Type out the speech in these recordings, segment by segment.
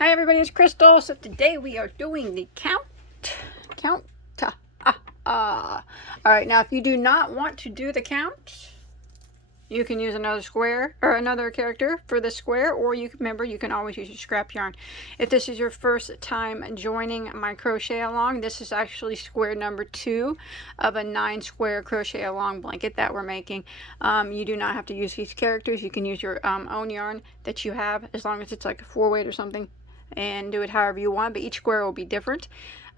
Hi everybody, it's Crystal. So today we are doing the count. Alright, now if you do not want to do the count, you can use another square or another character for the square, or you can remember you can always use your scrap yarn. If this is your first time joining my crochet along, this is actually square number 2 of a 9 square crochet along blanket that we're making. You do not have to use these characters. You can use your own yarn that you have, as long as it's like a 4-weight or something, and do it however you want, but each square will be different.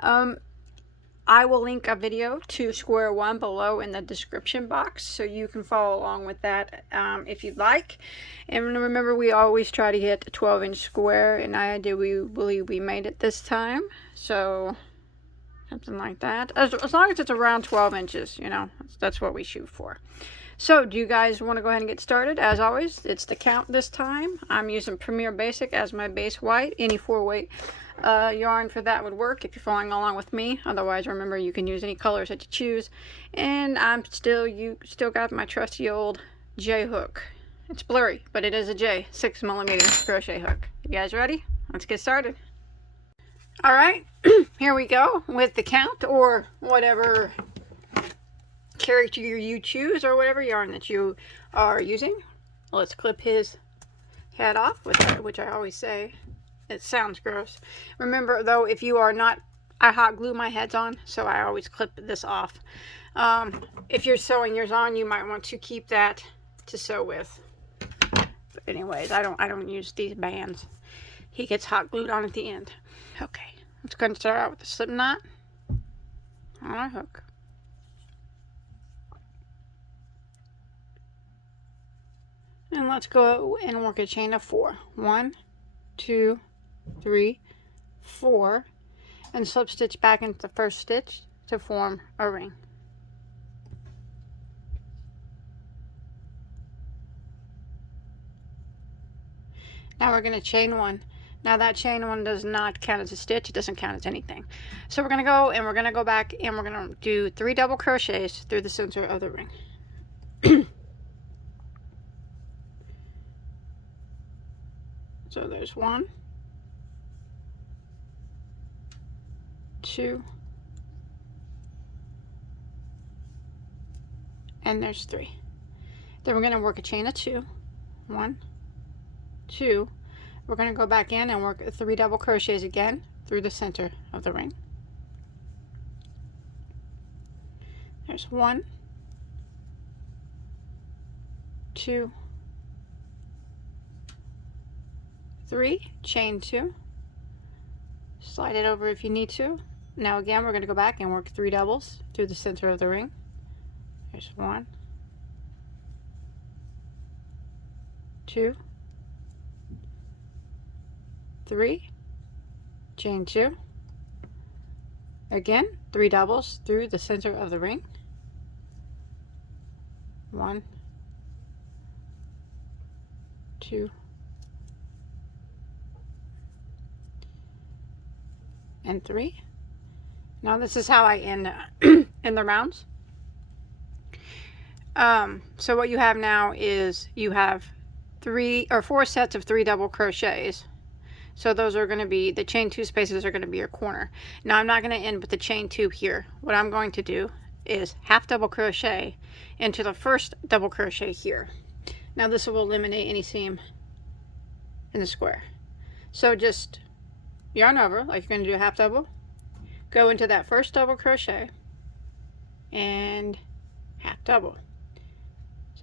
I will link a video to square 1 below in the description box, so you can follow along with that if you'd like. And remember, we always try to hit a 12-inch square, and we believe we made it this time, so something like that. As long as it's around 12 inches, you know, that's what we shoot for. So, do you guys want to go ahead and get started? As always, it's the count this time. I'm using Premier Basic as my base white. Any 4-weight yarn for that would work if you're following along with me. Otherwise, remember, you can use any colors that you choose. And you still got my trusty old J hook. It's blurry, but it is a J 6mm crochet hook. You guys ready? Let's get started. All right, here we go with the count, or whatever character you choose, or whatever yarn that you are using. Let's clip his head off, which I always say. It sounds gross. Remember though, if you are not, I hot glue my heads on, so I always clip this off. If you're sewing yours on, you might want to keep that to sew with. But anyways, I don't use these bands. He gets hot glued on at the end. Okay, let's go and start out with the slip knot on our hook. And let's go and work a chain of 4. 1, 2, 3, 4, and slip stitch back into the first stitch to form a ring. Now we're going to chain 1. Now that chain 1 does not count as a stitch. It doesn't count as anything. So we're going to go and we're going to go back and we're going to do 3 double crochets through the center of the ring. So there's 1, 2, and there's 3. Then we're going to work a chain of 2. 1, 2. We're going to go back in and work 3 double crochets again through the center of the ring. There's 1, 2, 3, chain 2, slide it over if you need to. Now again, we're going to go back and work 3 doubles through the center of the ring. There's 1, 2, 3, chain 2, again 3 doubles through the center of the ring. 1, 2, and 3. Now this is how I end in the rounds. So what you have now is you have 3 or 4 sets of 3 double crochets. So those are going to be, the chain 2 spaces are going to be your corner. Now I'm not going to end with the chain 2 here. What I'm going to do is half double crochet into the first double crochet here. Now this will eliminate any seam in the square. So just yarn over like you're going to do a half double, go into that first double crochet and half double,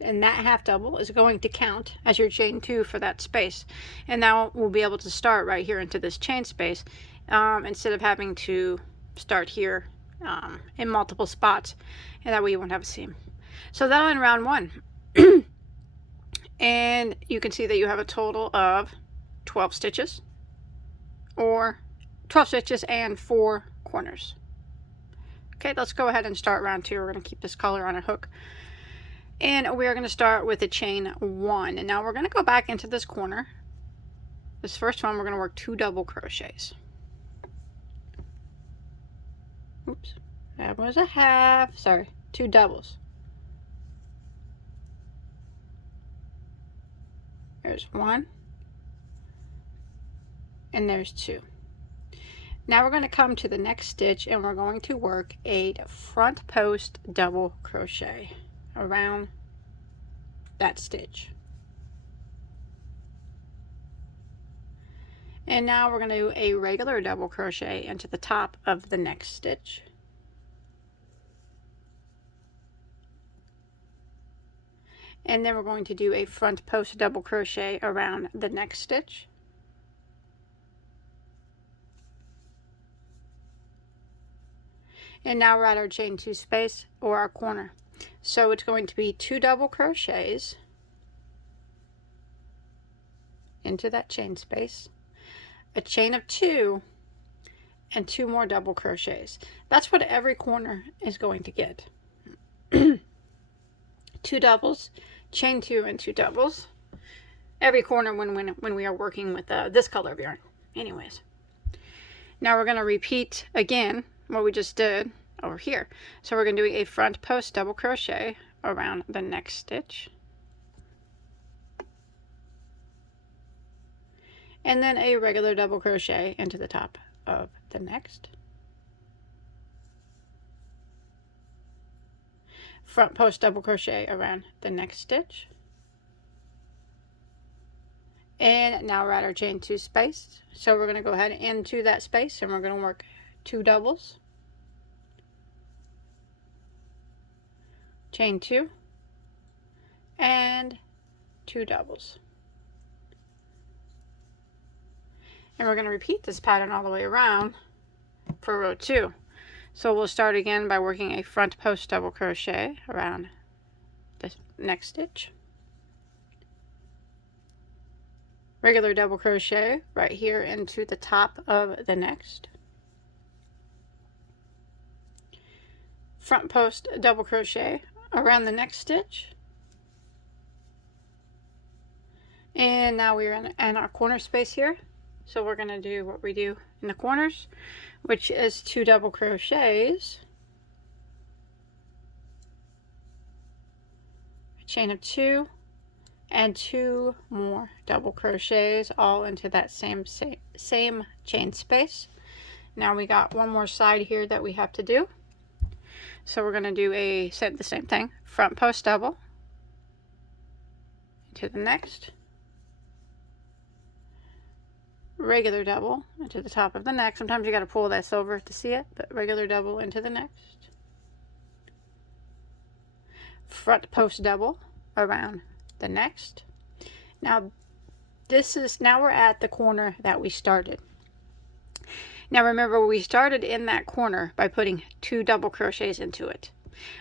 and that half double is going to count as your chain 2 for that space. And now we'll be able to start right here into this chain space instead of having to start here in multiple spots, and that way you won't have a seam. So that'll end round 1. And you can see that you have a total of 12 stitches, or 12 stitches and 4 corners. Okay, let's go ahead and start round 2. We're going to keep this color on a hook, and we are going to start with a chain 1. And now we're going to go back into this corner. This first one, we're going to work 2 double crochets. Oops, that was a half. Sorry, 2 doubles. There's 1, and there's 2. Now we're going to come to the next stitch and we're going to work a front post double crochet around that stitch. And now we're going to do a regular double crochet into the top of the next stitch. And then we're going to do a front post double crochet around the next stitch. And now we're at our chain 2 space, or our corner. So it's going to be 2 double crochets into that chain space, a chain of 2, and 2 more double crochets. That's what every corner is going to get. 2 doubles, chain 2, and 2 doubles. Every corner when we are working with this color of yarn. Anyways, now we're going to repeat again what we just did over here. So we're going to do a front post double crochet around the next stitch, and then a regular double crochet into the top of the next, front post double crochet around the next stitch, and now we're at our chain 2 space. So we're going to go ahead into that space and we're going to work 2 doubles, chain 2, and 2 doubles. And we're going to repeat this pattern all the way around for row 2. So we'll start again by working a front post double crochet around the next stitch, regular double crochet right here into the top of the next, front post double crochet around the next stitch, and now we're in our corner space here. So we're going to do what we do in the corners, which is 2 double crochets, a chain of 2, and 2 more double crochets all into that same chain space. Now we got one more side here that we have to do. So we're going to do the same thing, front post double into the next, regular double into the top of the next. Sometimes you got to pull this over to see it, but regular double into the next, front post double around the next. Now we're at the corner that we started. Now remember, we started in that corner by putting 2 double crochets into it.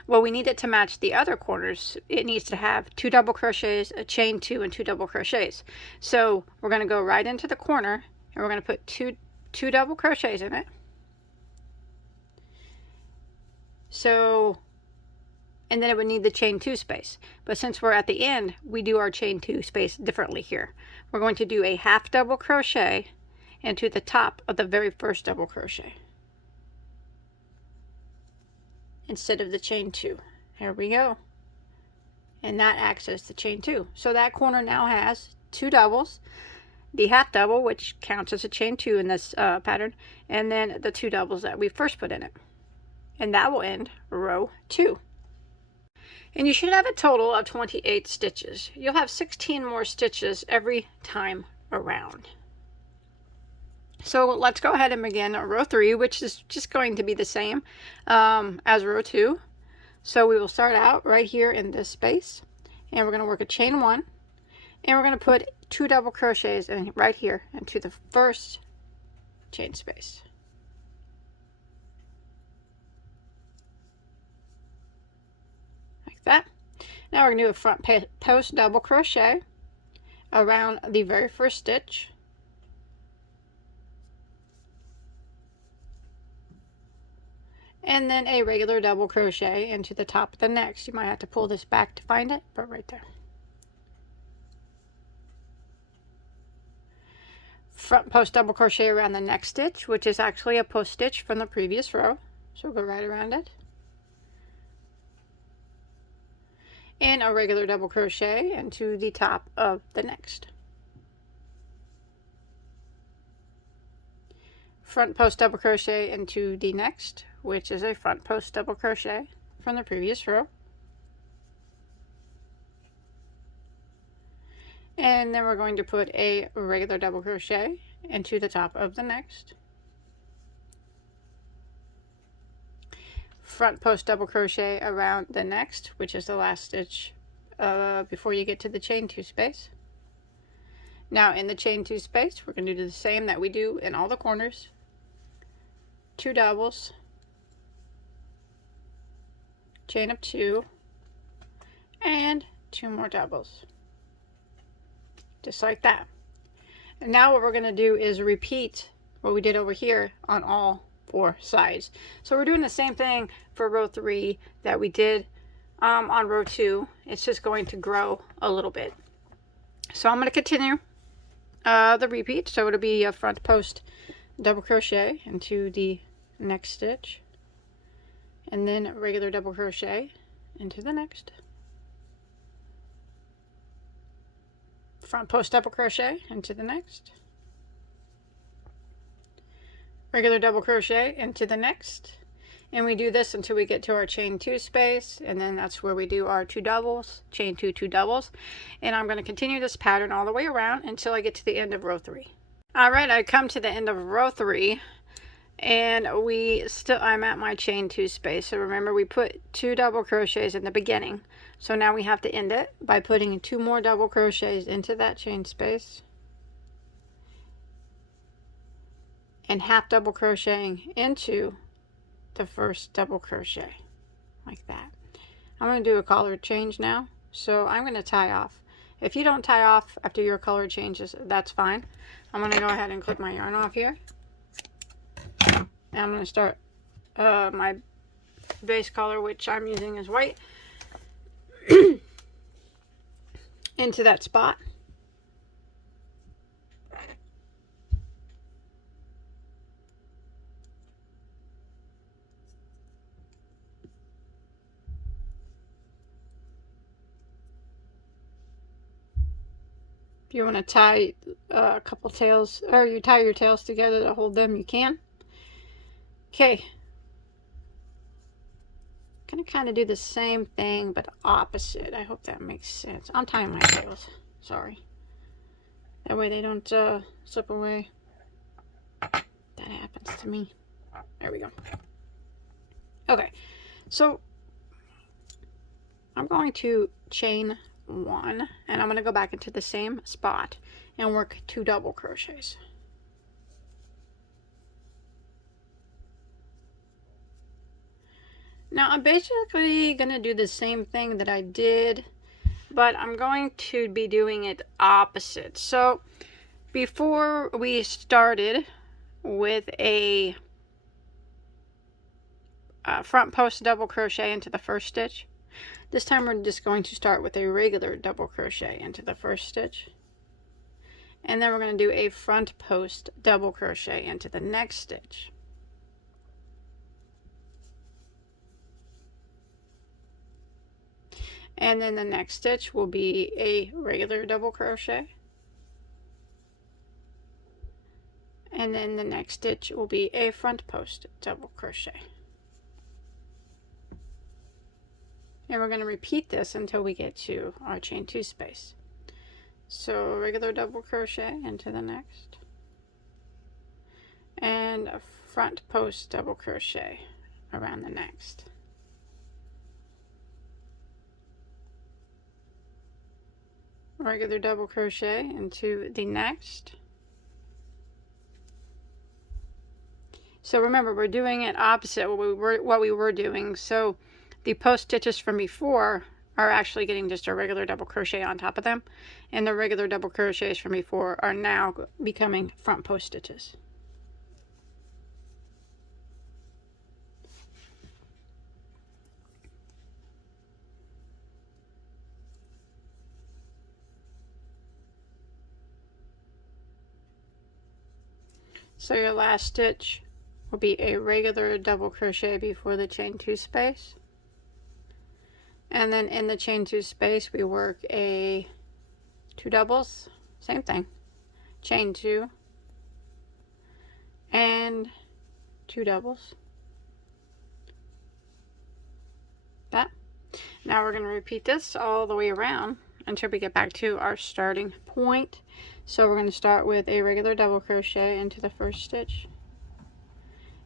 Well, we need it to match the other corners. It needs to have 2 double crochets, a chain 2, and 2 double crochets. So we're going to go right into the corner and we're going to put two double crochets in it. So, and then it would need the chain 2 space. But since we're at the end, we do our chain 2 space differently here. We're going to do a half double crochet into the top of the very first double crochet instead of the chain 2. Here we go. And that acts as the chain 2. So that corner now has 2 doubles, the half double, which counts as a chain 2 in this pattern, and then the 2 doubles that we first put in it. And that will end row 2. And you should have a total of 28 stitches. You'll have 16 more stitches every time around. So let's go ahead and begin row 3, which is just going to be the same as row 2. So we will start out right here in this space, and we're going to work a chain 1, and we're going to put 2 double crochets in right here into the first chain space. Like that. Now we're going to do a front post double crochet around the very first stitch. And then a regular double crochet into the top of the next. You might have to pull this back to find it, but right there. Front post double crochet around the next stitch, which is actually a post stitch from the previous row. So we'll go right around it. And a regular double crochet into the top of the next. front post double crochet into the next, which is a front post double crochet from the previous row. And then we're going to put a regular double crochet into the top of the next. Front post double crochet around the next, which is the last stitch before you get to the chain 2 space. Now in the chain 2 space, we're going to do the same that we do in all the corners. 2 doubles, chain of 2, and 2 more doubles. Just like that. And now what we're going to do is repeat what we did over here on all 4 sides. So we're doing the same thing for row 3 that we did on row 2. It's just going to grow a little bit. So I'm going to continue the repeat. So it'll be a front post double crochet into the next stitch, and then a regular double crochet into the next. Front post double crochet into the next, regular double crochet into the next, and we do this until we get to our chain 2 space, and then that's where we do our 2 doubles, chain 2, 2 doubles, and I'm going to continue this pattern all the way around until I get to the end of row 3. All right, I come to the end of row 3, and I'm at my chain 2 space. So remember, we put 2 double crochets in the beginning. So now we have to end it by putting 2 more double crochets into that chain space and half double crocheting into the first double crochet, like that. I'm going to do a color change now. So I'm going to tie off. If you don't tie off after your color changes, that's fine. I'm going to go ahead and clip my yarn off here. And I'm going to start my base color, which I'm using is white, into that spot. If you want to tie a couple tails, or you tie your tails together to hold them, you can. Okay. Gonna kind of do the same thing, but opposite. I hope that makes sense. I'm tying my tails. Sorry. That way they don't slip away. That happens to me. There we go. Okay. So I'm going to chain 1, and I'm going to go back into the same spot and work 2 double crochets. Now I'm basically going to do the same thing that I did, but I'm going to be doing it opposite. So before we started with a front post double crochet into the first stitch, this time we're just going to start with a regular double crochet into the first stitch, and then we're going to do a front post double crochet into the next stitch. And then the next stitch will be a regular double crochet. And then the next stitch will be a front post double crochet. And we're going to repeat this until we get to our chain 2 space. So regular double crochet into the next. And a front post double crochet around the next. Regular double crochet into the next. So remember, we're doing it opposite what we were doing. So the post stitches from before are actually getting just a regular double crochet on top of them, and the regular double crochets from before are now becoming front post stitches. So your last stitch will be a regular double crochet before the chain 2 space, and then in the chain 2 space we work a 2 doubles, same thing, chain 2, and and 2 doubles. That. Now we're going to repeat this all the way around until we get back to our starting point. So we're going to start with a regular double crochet into the first stitch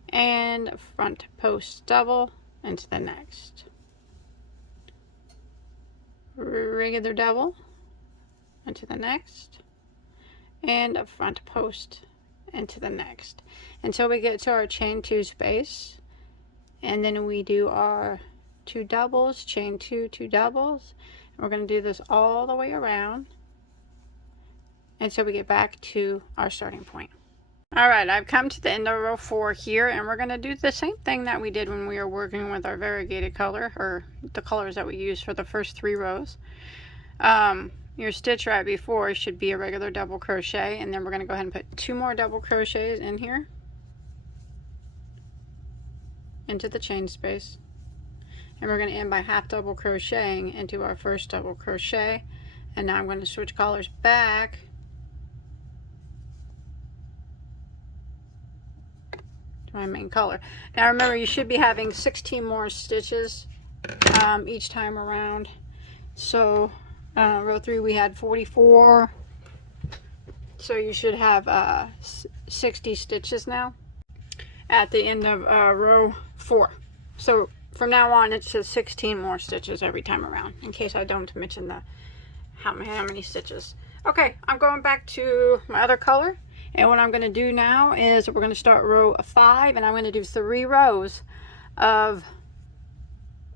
and front post double into the next, regular double into the next, and a front post into the next until we get to our chain 2 space, and then we do our 2 doubles, chain 2, 2 doubles, and we're going to do this all the way around until we get back to our starting point. Alright, I've come to the end of row 4 here, and we're going to do the same thing that we did when we were working with our variegated color, or the colors that we used for the first 3 rows. Your stitch right before should be a regular double crochet, and then we're going to go ahead and put 2 more double crochets in here into the chain space, and we're going to end by half double crocheting into our first double crochet. And now I'm going to switch colors back to my main color. Now remember, you should be having 16 more stitches each time around. So row 3 we had 44, so you should have 60 stitches now at the end of row 4. So from now on it's just 16 more stitches every time around, in case I don't mention the how many stitches. Okay, I'm going back to my other color, and what I'm going to do now is we're going to start row 5, and I'm going to do 3 rows of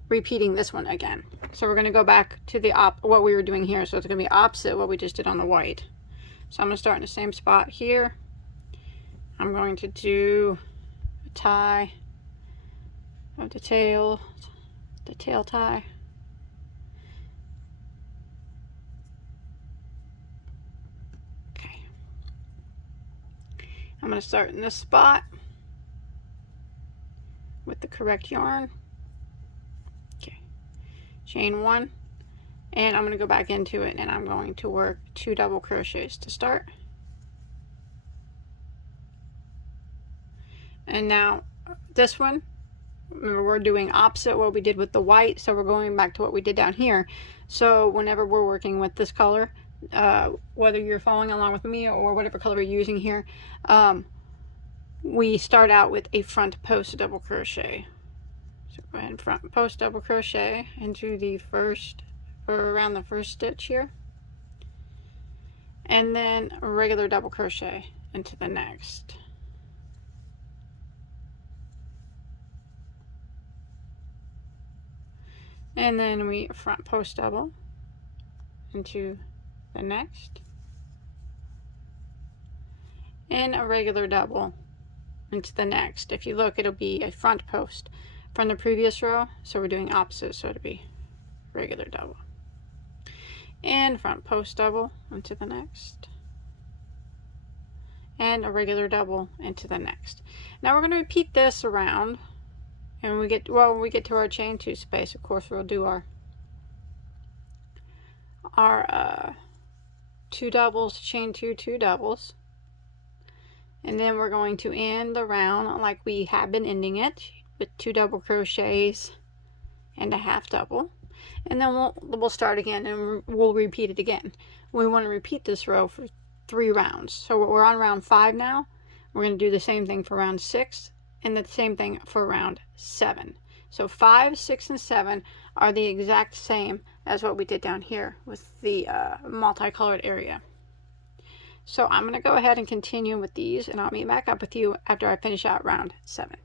repeating this one again. So we're going to go back to the what we were doing here, so it's going to be opposite what we just did on the white. So I'm going to start in the same spot here. I'm going to do a tie of the tail tie, okay. I'm going to start in this spot with the correct yarn, okay, chain 1, and I'm going to go back into it, and I'm going to work 2 double crochets to start. And now this one, remember, we're doing opposite what we did with the white, so we're going back to what we did down here. So whenever we're working with this color, whether you're following along with me or whatever color we're using here, we start out with a front post double crochet. So go ahead and front post double crochet into the first, or around the first stitch here, and then a regular double crochet into the next. And then we front post double into the next, and a regular double into the next. If you look, it'll be a front post from the previous row, so we're doing opposite, so it'll be regular double and front post double into the next, and a regular double into the next. Now we're going to repeat this around, and when we get, well, when we get to our chain 2 space, of course we'll do our 2 doubles, chain 2, 2 doubles, and then we're going to end the round like we have been ending it, with 2 double crochets and a half double, and then we'll start again, and we'll repeat it again. We want to repeat this row for 3 rounds. So we're on round 5 now. We're going to do the same thing for round 6, and the same thing for round 7. So 5, 6, and 7 are the exact same as what we did down here with the multicolored area. So I'm going to go ahead and continue with these, and I'll meet back up with you after I finish out round 7.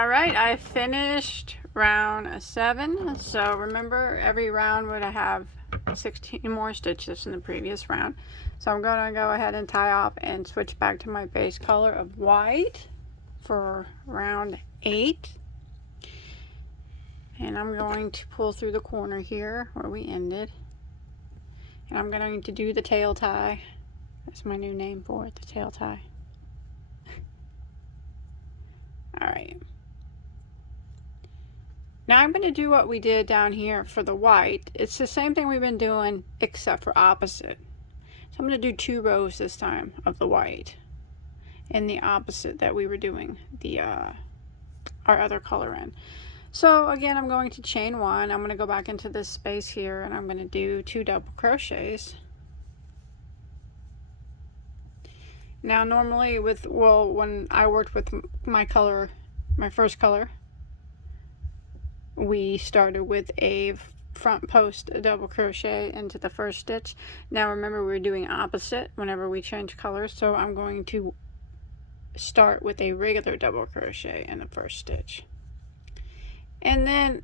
Alright, I finished round 7. So remember, every round would have 16 more stitches in the previous round. So I'm going to go ahead and tie off and switch back to my base color of white for round 8. And I'm going to pull through the corner here where we ended, and I'm going to do the tail tie. That's my new name for it, the tail tie. Alright, now I'm going to do what we did down here for the white. It's the same thing we've been doing except for opposite. So I'm going to do 2 rows this time of the white, in the opposite that we were doing the our other color in. So again, I'm going to chain one. I'm going to go back into this space here, and I'm going to do 2 double crochets. Now normally with, well, when I worked with my color, my first color, we started with a front post double crochet into the first stitch. Now remember, we're doing opposite whenever we change colors, so I'm going to start with a regular double crochet in the first stitch, and then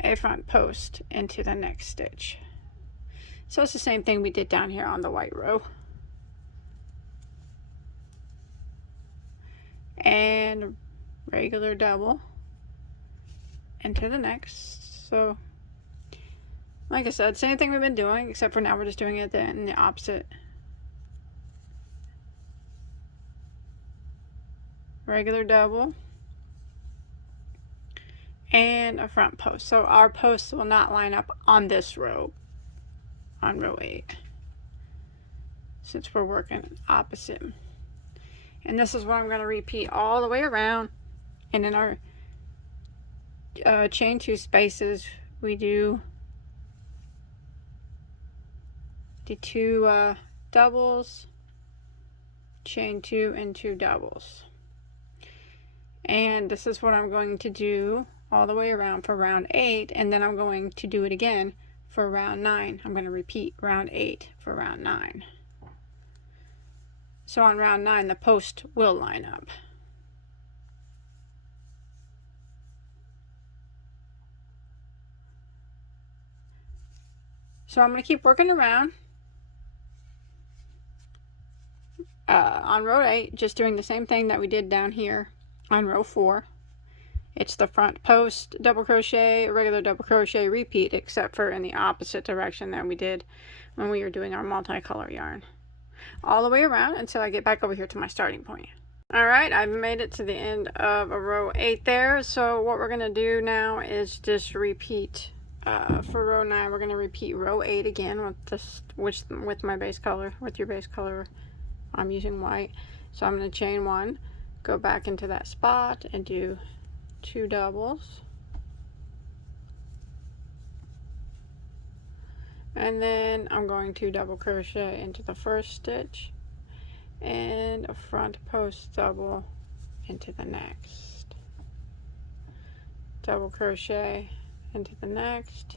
a front post into the next stitch. So it's the same thing we did down here on the white row. And regular double into the next. So like I said, same thing we've been doing, except for now we're just doing it in the opposite. Regular double and a front post. So our posts will not line up on this row, on row 8, since we're working opposite. And this is what I'm going to repeat all the way around. And in our chain 2 spaces, we do the 2 doubles, chain 2 and 2 doubles. And this is what I'm going to do all the way around for round 8, and then I'm going to do it again for round 9. I'm going to repeat round 8 for round 9. So on round 9, the post will line up. So I'm going to keep working around on row 8, just doing the same thing that we did down here on row 4. It's the front post double crochet, regular double crochet, repeat, except for in the opposite direction that we did when we were doing our multicolor yarn. All the way around until I get back over here to my starting point. Alright, I've made it to the end of row 8 there. So what we're going to do now is just repeat for row 9. We're going to repeat row 8 again with this, with my base color, with your base color. I'm using white. So I'm going to chain 1, go back into that spot and do 2 doubles. And then I'm going to double crochet into the first stitch and a front post double into the next. Double crochet into the next,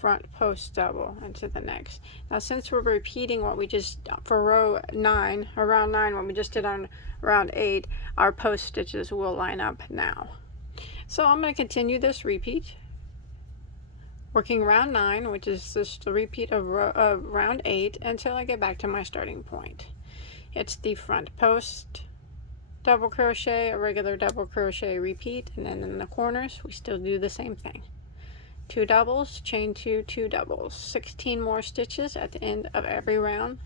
front post double into the next. Now since we're repeating what we just, for row 9, or round 9, what we just did on round 8, our post stitches will line up now. So I'm going to continue this repeat, working round 9, which is just the repeat of round 8, until I get back to my starting point. It's the front post double crochet, a regular double crochet, repeat, and then in the corners we still do the same thing. 2 doubles, chain 2, 2 doubles, 16 more stitches at the end of every round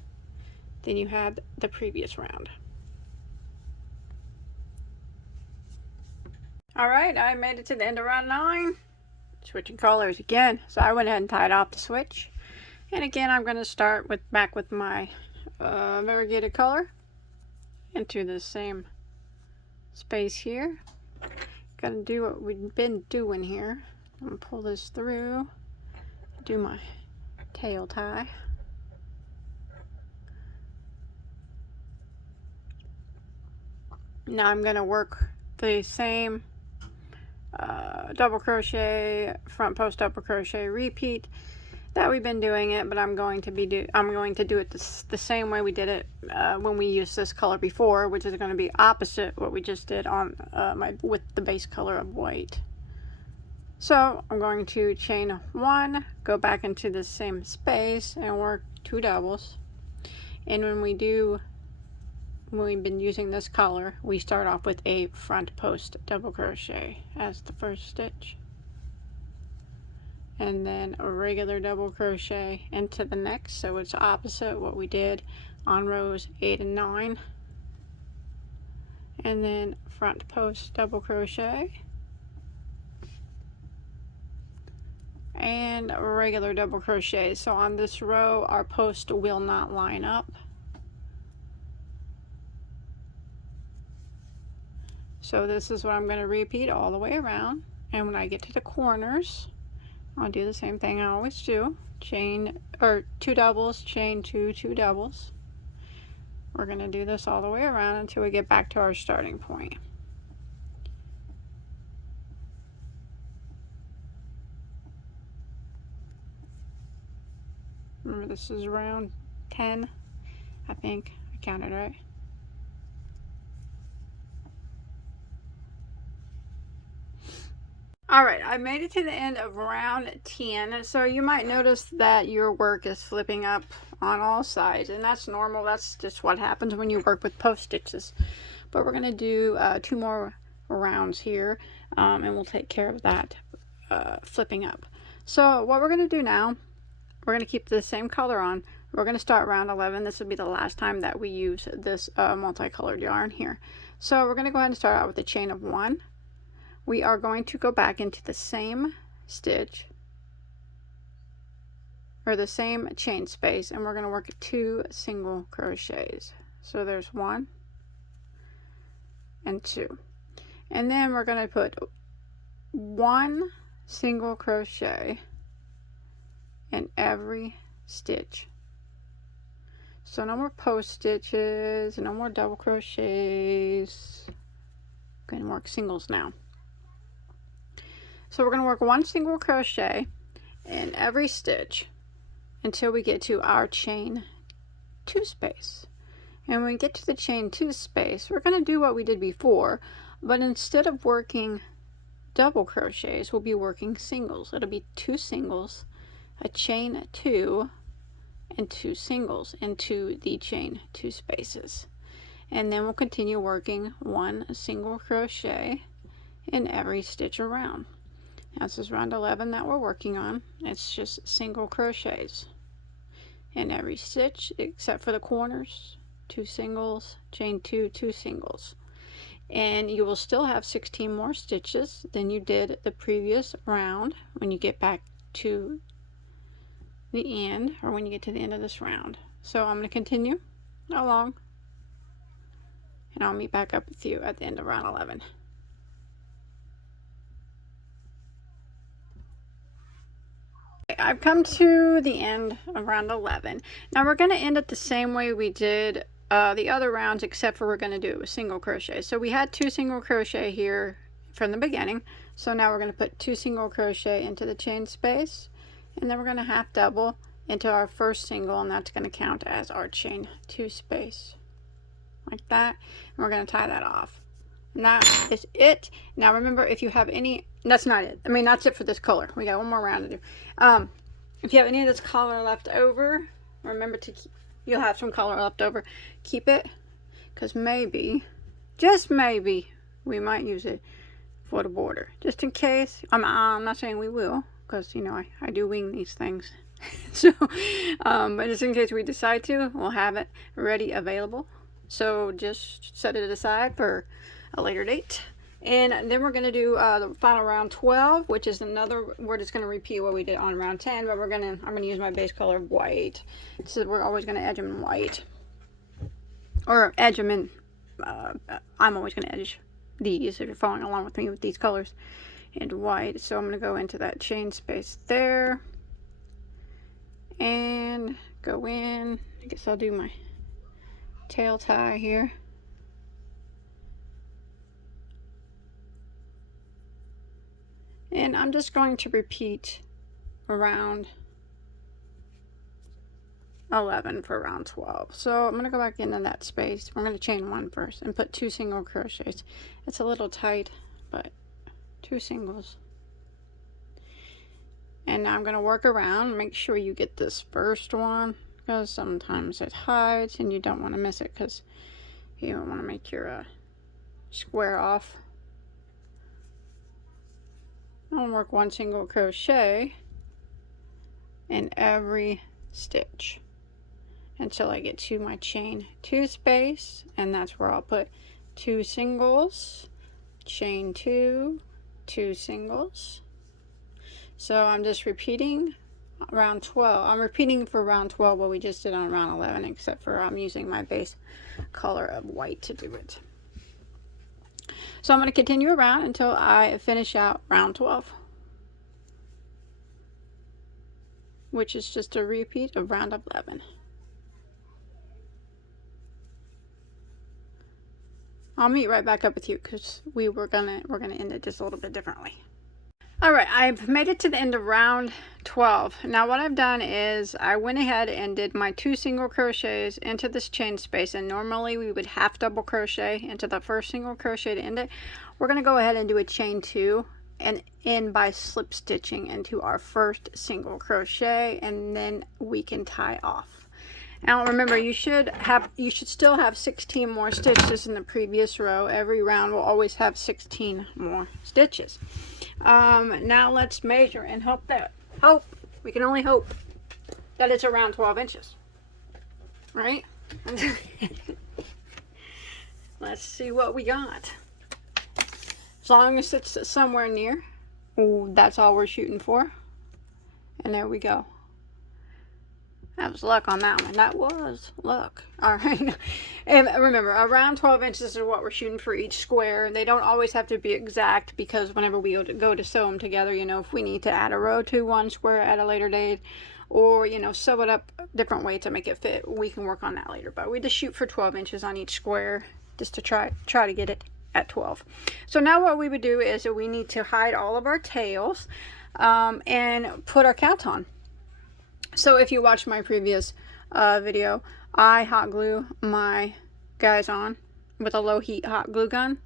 than you had the previous round. Alright, I made it to the end of round 9. Switching colors again, so I went ahead and tied off the switch, and again I'm going to start back with my variegated color into the same space here. Gonna do what we've been doing here. I'm gonna pull this through, do my tail tie. Now I'm gonna work the same double crochet, front post double crochet, repeat that we've been doing it, but I'm going to do it the same way we did it when we used this color before, which is going to be opposite what we just did on with the base color of white. So I'm going to chain 1, go back into the same space and work 2 doubles. And when we've been using this color, we start off with a front post double crochet as the first stitch, and then a regular double crochet into the next, so it's opposite what we did on rows 8 and 9, and then front post double crochet and a regular double crochet. So on this row our post will not line up. So this is what I'm going to repeat all the way around, and when I get to the corners I'll do the same thing I always do. Chain, or 2 doubles, chain 2, 2 doubles. We're going to do this all the way around until we get back to our starting point. Remember, this is round 10, I think. I counted right. Alright, I made it to the end of round 10, so you might notice that your work is flipping up on all sides, and that's normal. That's just what happens when you work with post stitches. But we're going to do 2 more rounds here, and we'll take care of that flipping up. So what we're going to do now, we're going to keep the same color on. We're going to start round 11. This will be the last time that we use this multicolored yarn here. So we're going to go ahead and start out with a chain of 1. We are going to go back into the same stitch, or the same chain space, and we're going to work 2 single crochets. So there's 1 and 2, and then we're going to put 1 single crochet in every stitch. So no more post stitches, no more double crochets. I'm going to work singles now. So we're going to work 1 single crochet in every stitch until we get to our chain 2 space. And when we get to the chain 2 space, we're going to do what we did before, but instead of working double crochets, we'll be working singles. It'll be 2 singles, a chain 2, and 2 singles into the chain 2 spaces. And then we'll continue working 1 single crochet in every stitch around. Now this is round 11 that we're working on. It's just single crochets in every stitch except for the corners. 2 singles, chain 2, 2 singles. And you will still have 16 more stitches than you did the previous round when you get back to the end, or when you get to the end of this round. So I'm going to continue along, and I'll meet back up with you at the end of round 11. I've come to the end of round 11. Now we're going to end it the same way we did the other rounds, except for we're going to do it with single crochet. So we had 2 single crochet here from the beginning, so now we're going to put 2 single crochet into the chain space, and then we're going to half double into our first single, and that's going to count as our chain 2 space, like that. And we're going to tie that off. And that is it. Now remember, if you have any, that's not it. I mean, that's it for this color. We got one more round to do. If you have any of this color left over, remember to keep, you'll have some color left over. Keep it, because maybe, just maybe, we might use it for the border. Just in case. I'm not saying we will, because, you know, I do wing these things. So, but just in case we decide to, we'll have it ready, available. So just set it aside for a later date. And then we're going to do the final round 12, which is another, we're just going to repeat what we did on round 10, but I'm going to use my base color of white. So we're always going to edge them in white, or edge them in, I'm always going to edge these, if you're following along with me with these colors, in white. So I'm going to go into that chain space there and go in. I guess I'll do my tail tie here. And I'm just going to repeat around 11 for round 12. So I'm going to go back into that space. We're going to chain 1 first and put 2 single crochets. It's a little tight, but 2 singles. And now I'm going to work around. Make sure you get this first one, because sometimes it hides and you don't want to miss it, because you don't want to make your square off. I'll work 1 single crochet in every stitch until I get to my chain 2 space, and that's where I'll put 2 singles, chain 2, 2 singles. So I'm just repeating round 12. I'm repeating for round 12 what we just did on round 11, except for I'm using my base color of white to do it. So I'm going to continue around until I finish out round 12, which is just a repeat of round 11. I'll meet right back up with you because we're gonna end it just a little bit differently. All right, I've made it to the end of round 12. Now what I've done is I went ahead and did my 2 single crochets into this chain space, and normally we would half double crochet into the first single crochet to end it. We're going to go ahead and do a chain 2 and end by slip stitching into our first single crochet, and then we can tie off. Now remember, you should still have 16 more stitches in the previous row. Every round will always have 16 more stitches. Now let's measure and we can only hope that it's around 12 inches, right? Let's see what we got. As long as it's somewhere near, that's all we're shooting for. And there we go. That was luck on that one. That was luck. All right. And remember, around 12 inches is what we're shooting for each square. They don't always have to be exact, because whenever we go to sew them together, you know, if we need to add a row to one square at a later date, or, you know, sew it up a different way to make it fit, we can work on that later. But we just shoot for 12 inches on each square just to try to get it at 12. So now what we would do is we need to hide all of our tails and put our count on. So if you watched my previous video, I hot glue my guys on with a low heat hot glue gun.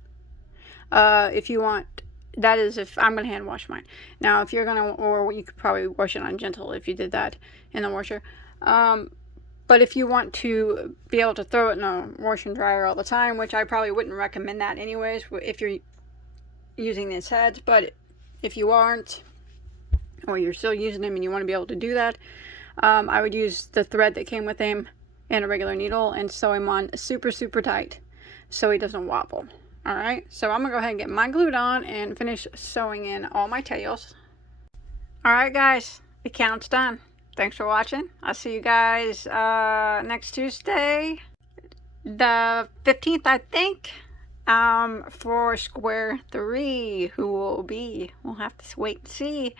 If you want, that is if I'm going to hand wash mine. Now if you're going to, or you could probably wash it on gentle if you did that in the washer. But if you want to be able to throw it in a wash and dryer all the time, which I probably wouldn't recommend that anyways if you're using these heads, but if you aren't, or you're still using them and you want to be able to do that, I would use the thread that came with him and a regular needle and sew him on super tight so he doesn't wobble. Alright, so I'm going to go ahead and get mine glued on and finish sewing in all my tails. Alright guys, the count's done. Thanks for watching. I'll see you guys next Tuesday, the 15th, I think, for square 3. Who will be? We'll have to wait and see.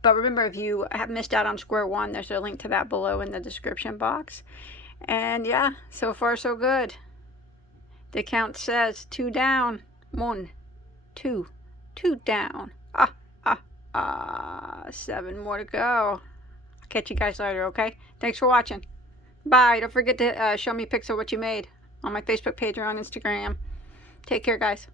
But remember, if you have missed out on square 1, there's a link to that below in the description box. And yeah, so far so good. The count says 2 down, 1, 2, 2 down. 7 more to go. I'll catch you guys later, okay? Thanks for watching. Bye. Don't forget to show me pics of what you made on my Facebook page or on Instagram. Take care, guys.